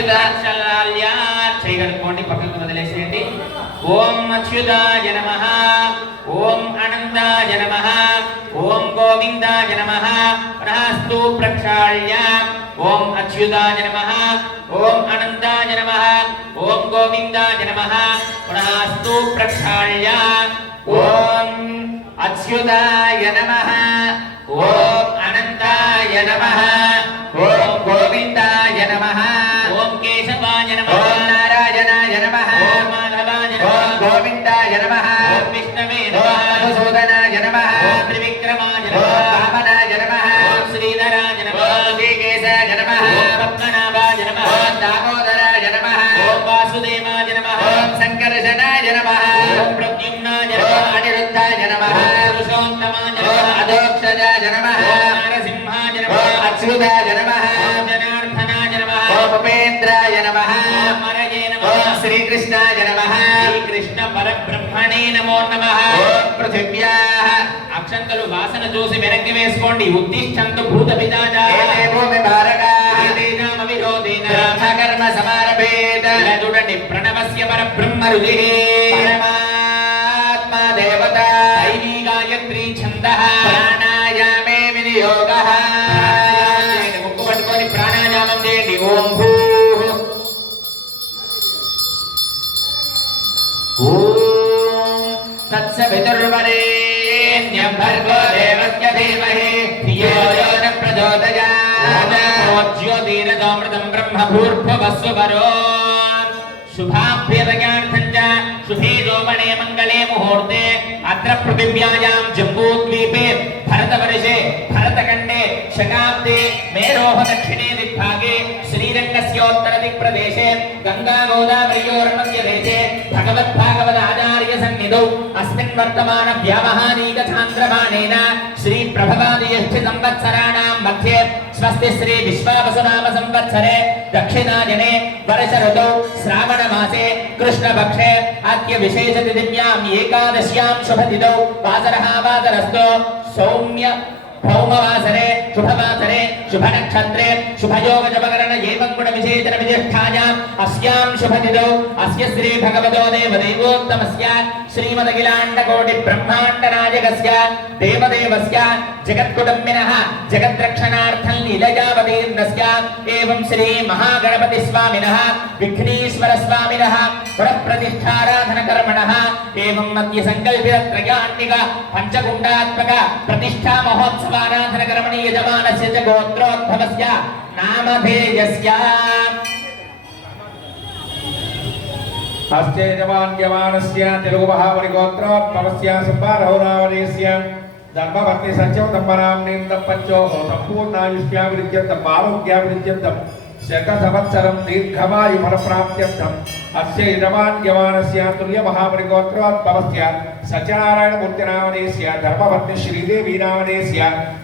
అచ్యుతాయ చేయగలుగుకోండి, పక్కకు వదిలేసేయండి. ఓం అచ్యుతాయ నమః, ఓం అనంతాయ నమః, ఓం గోవిందాయ నమః. పునఃస్తు ప్రక్షాళ్య. ఓం అచ్యుతాయ నమః, ఓం అనంతాయ నమః, ఓం గోవిందాయ నమః. పునఃస్తు ప్రక్షాళ్య. ఓం అచ్యుతాయ నమః, ఓం అనంతాయ నమః, ఓం గోవిందాయ నమః, ఓం కేశవాయ నమః, ఓం నారాయణాయ నమః, ఓం మాధవాయ నమః, ఓం గోవిందాయ నమః, ఓం విష్ణవే నమః, ఓం మధుసూదనాయ నమః, ఓం త్రివిక్రమాయ నమః, ఓం వామనాయ నమః, ఓం శ్రీధరాయ నమః, ఓం శ్రీకేశాయ నమః, ఓం పద్మనాభాయ నమః, ఓం దామోదరాయ నమః, ఓం వాసుదేవాయ నమః, ఓం సంకర్షణాయ నమః, ఓం ప్రద్యుమ్నాయ నమః, అనిరుద్ధాయ నమః, పురుషోత్తమాయ నమః, అధోక్షజాయ నమః, ఓం నరసింహాయ నమః, అచ్యుతాయ నమః, ఓం జనార్దనాయ నమః, ఓం ఉపేంద్రాయ నమః, ఓం హరయే నమః, ఓం శ్రీకృష్ణాయ నమః, శ్రీకృష్ణ పరబ్రహ్మణే నమో నమః. ఓం పృథివ్యాః అక్షంతలు వాసన చూసి వెనక్కి వేసుకోండి. ఉద్దిష్టంతు భూత పితాజాః ఏతే భూమి భారకాః తేజామ విరోధేన బ్రహ్మకర్మ సమారభేత. చూడండి, ప్రణవస్య పరబ్రహ్మ రుచిః పరమాత్మ దేవత దైవీ గాయత్రీ ఛందః ప్రాణాయామే వినియోగః. ముక్కు పట్టుకొని ప్రాణాయామం చేయండి. ఓం భూః ఓం తత్సవితుర్వరేణ్యం భర్గో దేవస్య ధీమహి ధియో యో న ప్రచోదయాత్. జ్యోతిరసోమృతం బ్రహ్మ భూర్భువస్సువరో. శుభాభ్యుదయార్థం చ శుభే శోభనే మంగళే ముహూర్తే అత్ర పృథివ్యాయాం జంబూద్వీపే భరతవర్షే భరతఖండే శతాబ్దే మేరోః దక్షిణే దిగ్భాగే శ్రీరంగస్యోత్తర దిక్ప్రదేశే గంగా గోదావరియోర్మధ్య దేశే భగవద్భాగవత ఆచార్య సన్నిధౌ అస్మిన్ వర్తమాన వ్యావహారిక చాంద్రమాణేన శ్రీ ప్రభవాది జ్యేష్ఠ సంవత్సరాణాం మధ్యే స్వస్తి శ్రీ విశ్వావసునామ సంవత్సరే దక్షిణాయనే వర్ష ఋతౌ శ్రావణ మాసే కృష్ణపక్షే అద్య విశేష తిథిన్యాం ఏకాదశ్యాం శుభతిథౌ వాసరః వాసరస్తో సౌమ్య భౌమవాసరే శుభవాసరే శుభనక్షత్రే శుభయోగ జపకరణ ఏవం గుణ విశేషణ విశిష్టాయాం అస్యాం శుభతిథౌ అస్య శ్రీ భగవతో దేవదేవోత్తమస్య శ్రీమదఖిలాండ కోటి బ్రహ్మాండ నాయకస్య దేవదేవస్య జగత్కుటుంబినః జగద్రక్షణార్థం లీలయావతీర్ణస్య ఏవం శ్రీ మహాగణపతి స్వామినః విఘ్నేశ్వర స్వామినః పురప్రతిష్ఠారాధన కర్మణః ఏవం మధ్య సంకల్పిత త్రయాణ్ణిక పంచగుండాత్మక ప్రతిష్ఠా మహోత్సవారాధన కర్మణి యజమానస్య చ గోత్రోద్భవస్య నామధేయస్య. అస్య యజమాన్యమానస్య తెలుగు మహామణి గోత్రోద్భవస్య సంపారౌరావణేస్య ధర్మవర్తి సత్యవతంబనాంనీం దంపత్యో సంపూర్ణాయుష్యాభివృద్ధ్యర్థం ఆరోగ్యాభివృద్ధ్యర్థం శత సంవత్సరం దీర్ఘమాయు ఫలప్రాప్త్యర్థం అస్య యజమాన్యమానస్య తుల్య మహామణి గోత్రోద్భవస్య సత్యనారాయణమూర్తినామనేస్య ధర్మవర్తి శ్రీదేవీనామనేస్య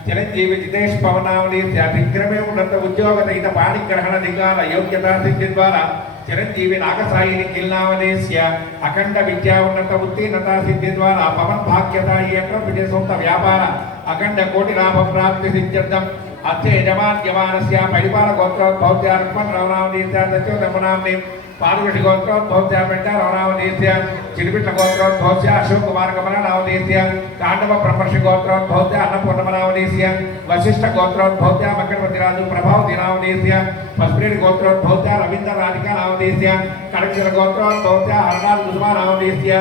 చిరంజీవి జితేష్ పవనామనేస్య విక్రమే ఉన్నత ఉద్యోగరహిత పాణిగ్రహణ ధికార యోగ్యతా సిద్ధి ద్వారా చిరంజీవి నాగసాయి నిఖిల్నామనేస్య అఖండ విద్యా ఉన్నత ఉత్తీర్ణతా సిద్ధి ద్వారా పవన్ భాగ్యతాయి విజయసొంత వ్యాపార అఖండ కోటి లాభ ప్రాప్తి సిద్ధ్యర్థం అస్య యజమాన్యమానస్య పరిపాల గోత్రోద్భవస్య రుక్మన్ రామనామనేస్య సత్యోధర్మనామ్ని పార్వతి గోత్రోద్భవస్య పెంట రామనామనేస్య చిరుపిట్ల గోత్రోద్భవస్య అశోక్ కుమార్ కమలనామనేస్య తాండవ బ్రహ్మర్షి గోత్రోద్భవస్య అన్నపూర్ణమనామనేస్య వశిష్ఠ గోత్రోద్భవస్య మకరవతిరాజు ప్రభావతినామనేస్య పస్ప్రేడి గోత్రోద్భవస్య రవీంద్ర రాధికా నామనేస్య కనక్షర గోత్రోద్భవస్య హర్నాథ్ కుసుమా నామనేస్య